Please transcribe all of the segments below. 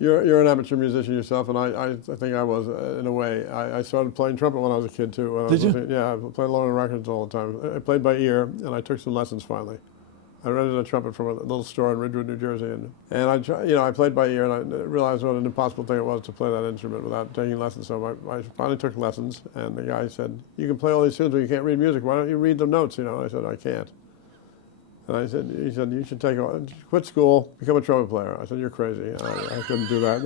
You're an amateur musician yourself, and I think I was in a way. I started playing trumpet when I was a kid too. Did you? Yeah, I played along on records all the time. I played by ear, and I took some lessons finally. I rented a trumpet from a little store in Ridgewood, New Jersey, and I played by ear, and I realized what an impossible thing it was to play that instrument without taking lessons. So I finally took lessons, and the guy said, "You can play all these tunes, but you can't read music. Why don't you read the notes?" I said, "I can't." And he said, "You should quit school, become a trumpet player." I said, "You're crazy. I couldn't do that."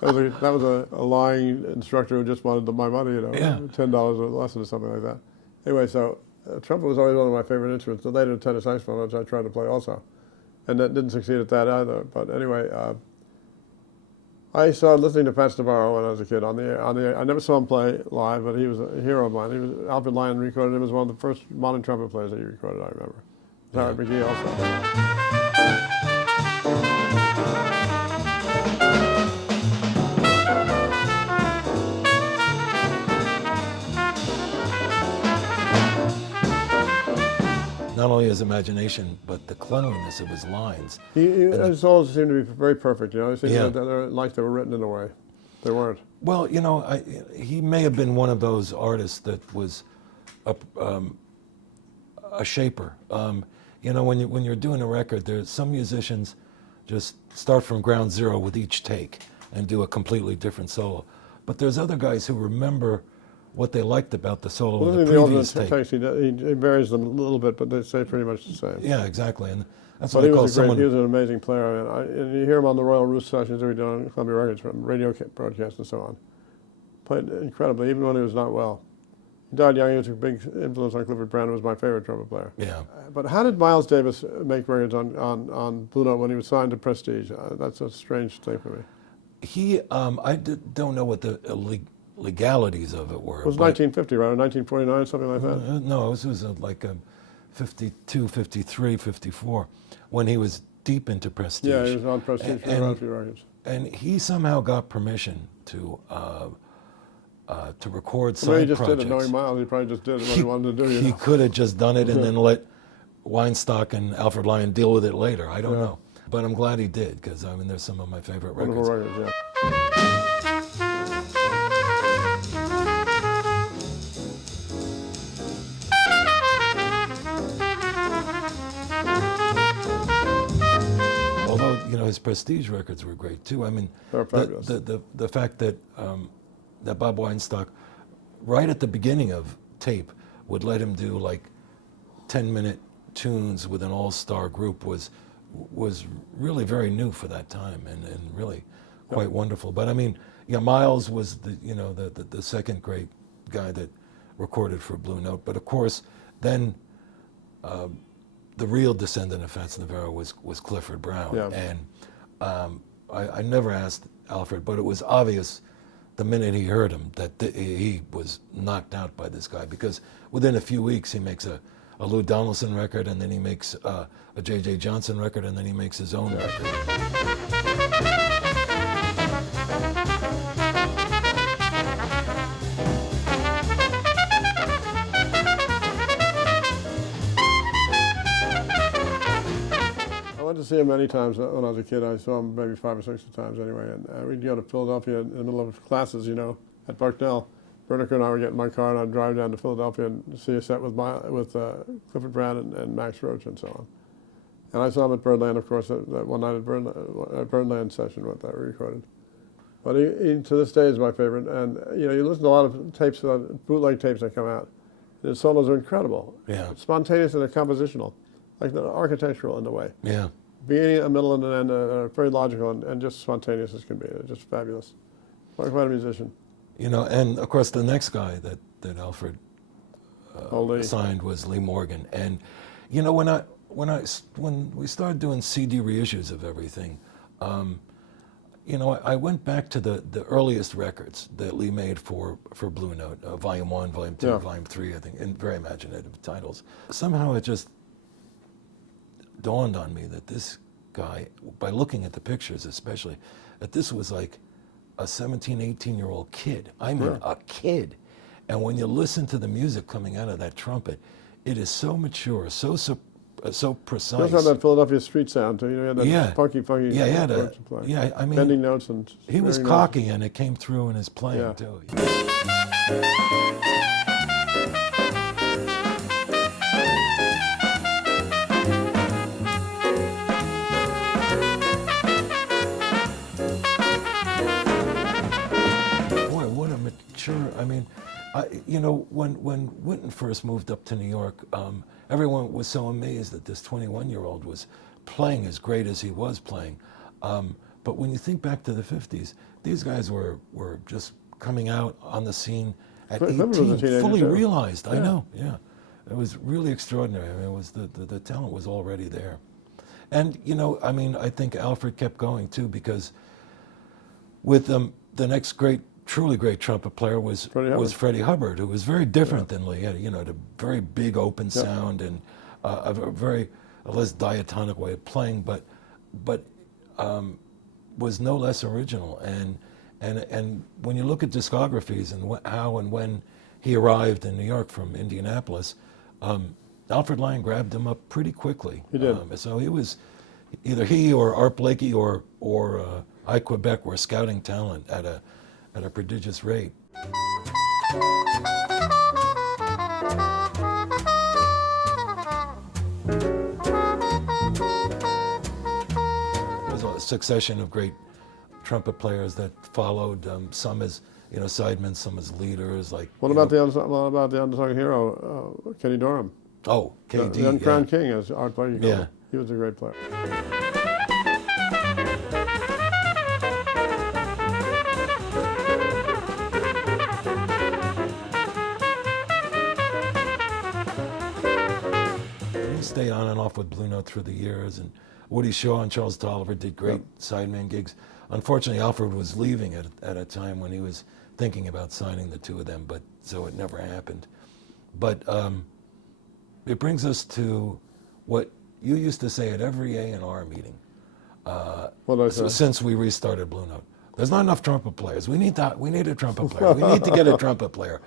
That was a lying instructor who just wanted my money, Yeah. $10 a lesson or something like that. Anyway, so trumpet was always one of my favorite instruments. The later tenor saxophone, which I tried to play also, and that didn't succeed at that either. But anyway, I started listening to Pat Navarro when I was a kid. I never saw him play live, but he was a hero of mine. Alfred Lyon recorded him as one of the first modern trumpet players that he recorded. I remember. Howard McGee also. Not only his imagination, but the cleanliness of his lines. His solos seemed to be very perfect. It seemed Yeah. like they were written in a way. They weren't. Well, he may have been one of those artists that was a shaper. When you're doing a record, there's some musicians just start from ground zero with each take and do a completely different solo. But there's other guys who remember what they liked about the solo in the previous take. Takes, he varies them a little bit, but they stay pretty much the same. Yeah, exactly. And that's But what he I call was someone. he was an amazing player. And you hear him on the Royal Roost sessions that we did on Columbia Records, from radio broadcasts and so on. Played incredibly, even when he was not well. He died young. He was a big influence on Clifford Brown, who was my favorite trumpet player. Yeah. But how did Miles Davis make records on Blue Note when he was signed to Prestige? That's a strange thing for me. Don't know what the legalities of it were. It was 1950, right? Or 1949, something like that? No, it was like 52, 53, 54, when he was deep into Prestige. Yeah, he was on Prestige for a few records. And he somehow got permission to record side Well, he just projects. did it, knowing Miles. He probably just did what he wanted to do. He could have just done it and then let Weinstock and Alfred Lyon deal with it later. I don't know. But I'm glad he did, because there's some of my favorite records. Wonderful records, yeah. Although, his Prestige records were great too. They're fabulous. The fact that that Bob Weinstock, right at the beginning of tape, would let him do like 10-minute tunes with an all-star group was really very new for that time, and really quite wonderful. But Miles was the second great guy that recorded for Blue Note. But of course, then the real descendant of Fats Navarro was Clifford Brown. Yeah. And I never asked Alfred, but it was obvious the minute he heard him that he was knocked out by this guy, because within a few weeks he makes a Lou Donaldson record, and then he makes a J.J. Johnson record, and then he makes his own record. I went to see him many times when I was a kid. I saw him maybe 5 or 6 times anyway. And we'd go to Philadelphia in the middle of classes, at Bucknell. Berniker and I would get in my car and I'd drive down to Philadelphia and see a set with Clifford Brown and Max Roach and so on. And I saw him at Birdland, of course, that one night at Birdland session that we recorded. But he to this day is my favorite. And you listen to a lot of tapes, bootleg tapes that come out. His solos are incredible. Yeah. Spontaneous and compositional, like the architectural in a way. Yeah. Beginning, a middle, and an end, very logical and just spontaneous as can be. It's just fabulous. Quite a musician. And of course the next guy that Alfred signed was Lee Morgan. And when we started doing CD reissues of everything, I went back to the earliest records that Lee made for Blue Note, Volume 1, Volume 2, Volume 3, I think, in very imaginative titles. Somehow it just dawned on me that this guy, by looking at the pictures especially, that this was like a 17, 18-year-old kid. A kid. And when you listen to the music coming out of that trumpet, it is so mature, so so He precise. also had that Philadelphia street sound too. You know, he had that Yeah. funky Yeah, he had approach to play. yeah, I mean, Bending notes and he was sparing cocky, and it came through in his playing Yeah. too. Boy, what a mature! I mean, you know, when Wynton first moved up to New York, everyone was so amazed that this 21-year-old was playing as great as he was playing. But when you think back to the 50s, these guys were just coming out on the scene at Clifford was a 18, teenager, fully too. realized. I Yeah. know, yeah. It was really extraordinary. I mean, it was the talent was already there. And, you know, I mean, I think Alfred kept going, too, because with the next truly great trumpet player was Freddie Hubbard, who was very different than Lee. He had, you know, a very big open sound and a very less diatonic way of playing, but was no less original. And when you look at discographies and how and when he arrived in New York from Indianapolis, Alfred Lion grabbed him up pretty quickly. He did. So he was either he or Art Blakey or I Quebec were scouting talent at a prodigious rate. There was a succession of great trumpet players that followed, some as sidemen, some as leaders. Like What about the unsung hero, Kenny Dorham? Oh, KD, the uncrowned king, as Art Blakey called him. He was a great player. He stayed on and off with Blue Note through the years, and Woody Shaw and Charles Tolliver did great sideman gigs. Unfortunately, Alfred was leaving at a time when he was thinking about signing the two of them, but so it never happened. But it brings us to what you used to say at every A&R meeting. Since we restarted Blue Note, there's not enough trumpet players. We need a trumpet player. We need to get a trumpet player.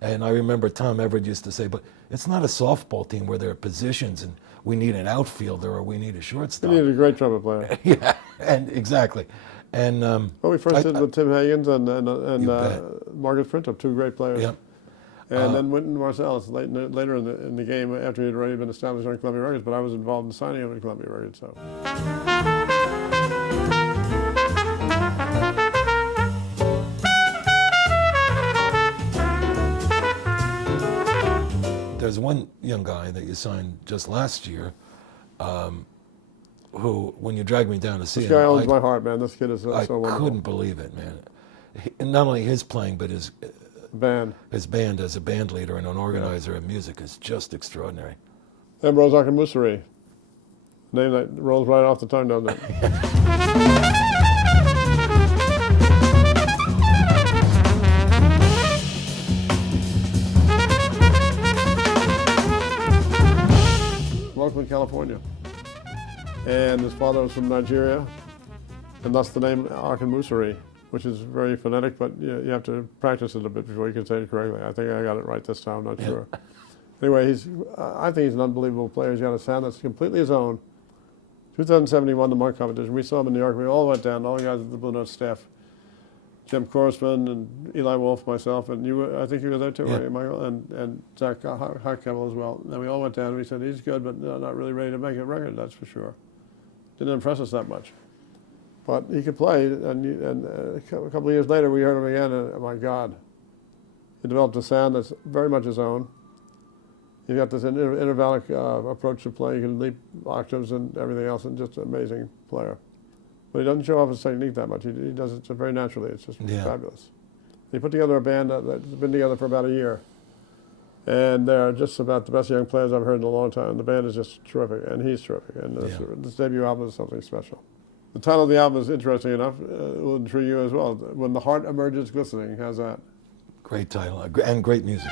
And I remember Tom Everett used to say, but it's not a softball team where there are positions and we need an outfielder or we need a shortstop. We need a great trumpet player. Yeah, and exactly. And we first did with Tim Hagens and Marcus Printup, two great players. Yep. And then Wynton Marsalis later in the game after he had already been established on Columbia Records, but I was involved in signing him at Columbia Records. So. There's one young guy that you signed just last year, who, when you dragged me down to see him, this guy owns my heart, man. This kid is so wonderful. I couldn't believe it, man. Not only his playing, but his band as a band leader and an organizer of music is just extraordinary. Ambrose Museri, name that rolls right off the tongue, doesn't it? Local in California. And his father was from Nigeria, and thus the name Museri, which is very phonetic, but you have to practice it a bit before you can say it correctly. I think I got it right this time, I'm not sure. Anyway, I think he's an unbelievable player. He's got a sound that's completely his own. 2007, he won the Monk competition. We saw him in New York. We all went down, all the guys at the Blue Note staff. Jim Korsman and Eli Wolf, myself, and I think you were there too, right, Michael? And Zach Harkevel as well. And we all went down and we said, he's good, but not really ready to make a record, that's for sure. Didn't impress us that much. But he could play, and a couple of years later, we heard him again, and oh my God. He developed a sound that's very much his own. He's got this intervallic approach to play. He can leap octaves and everything else, and just an amazing player. But he doesn't show off his technique that much. He does it very naturally. It's just fabulous. He put together a band that's been together for about a year. And they're just about the best young players I've heard in a long time. The band is just terrific, and he's terrific. And this debut album is something special. The title of the album is interesting enough. It will intrigue you as well. When the Heart Emerges Glistening. How's that? Great title, and great music.